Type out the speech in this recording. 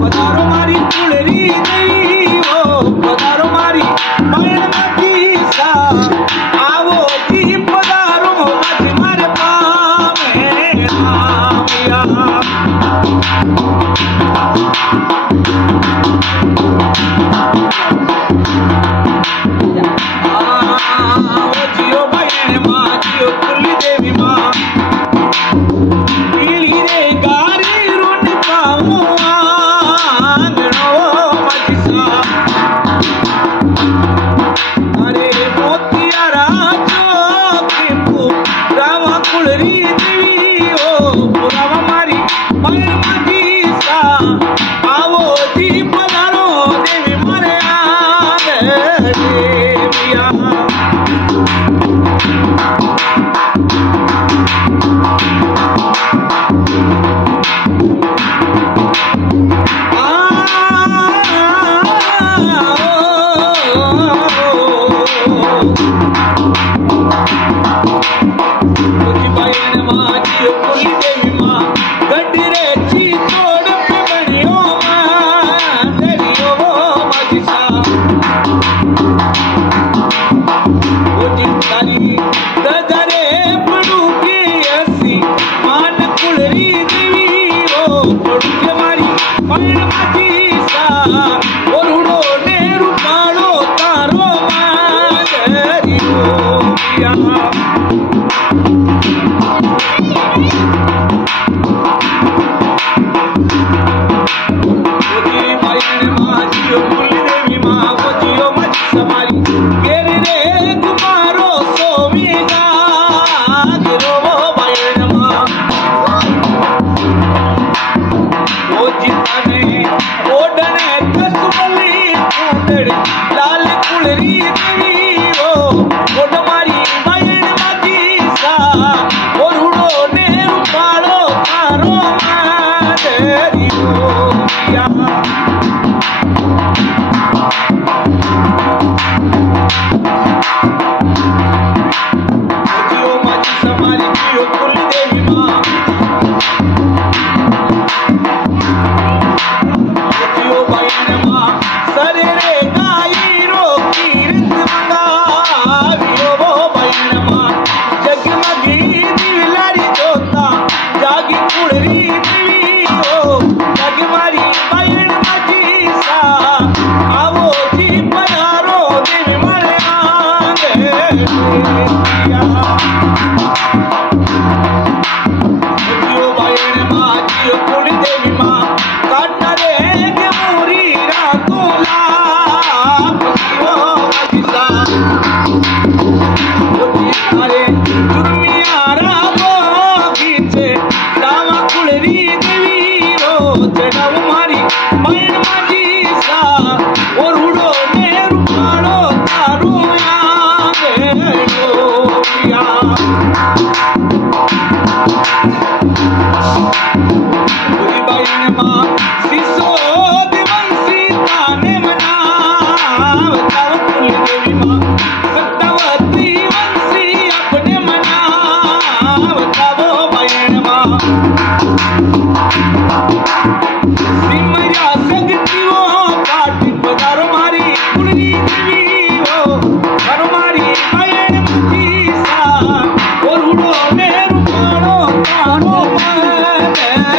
પધારો મારી કુળરી દેવીઓ, પધારો મારી બાયણમાંથી સા, આવો જી પધારો માથી મારે પામે રામયા. જીઓ બાયણમાં જીઓ કુળરી દેવીમાં પીળી રે ગારી રૂન પાઉં આંગણો મજસા. અરે મોતિયારા ચોકીપુ રાવા કુળરી દેવીઓ, પુરાવા મારી બાયણમાં જીસા, આવો જી પધારો દેવી મારે દેવિયા. લાલ કુળરી દેવીઓ, ઓડ મારી બાયણમાં જીસા, ઓરુડો ને રૂપાળો તારો માદરિયો. જીઓ માજી સમારી જીઓ કુળરી દેવીમાં, જીઓ બાયણમાં સરે રે ગાયરો કીર્ત મંગાવ્યો બાયણમાં, જગમગી દિલરી જોતા જાગી કુળરી દેવીઓ, જગ મારી બાયણમાં જીસા, આવો જી પધારો દેવી મારે આંગણિયા. જીઓ બાયણમાં જીઓ કુળરી દેવીમાં, કાઢના રે કે મૂરી રાતોલા જીઓ મજીસા. અરે દુર્મિયારા બગીચે રાવા કુળરી દેવીઓ, ચડાવ મારી બાયણમાં જીસા, ઓરુડો ને રૂપાળો તારો આંગણિયો. બાયણમાં શિશો દિવંસી તાને મનાવતા, કુળરી દેવીમાં સત્તાવતી વંશી આપને મનાવતા બાયણમાં. સિમર્યા સગતીઓ કાઢી પધારો મારી કુળરી દેવીઓ, પધારો મારી બાયણમાં જીસા, ઓરુડો ને રૂપાળો તારો માદરિયો.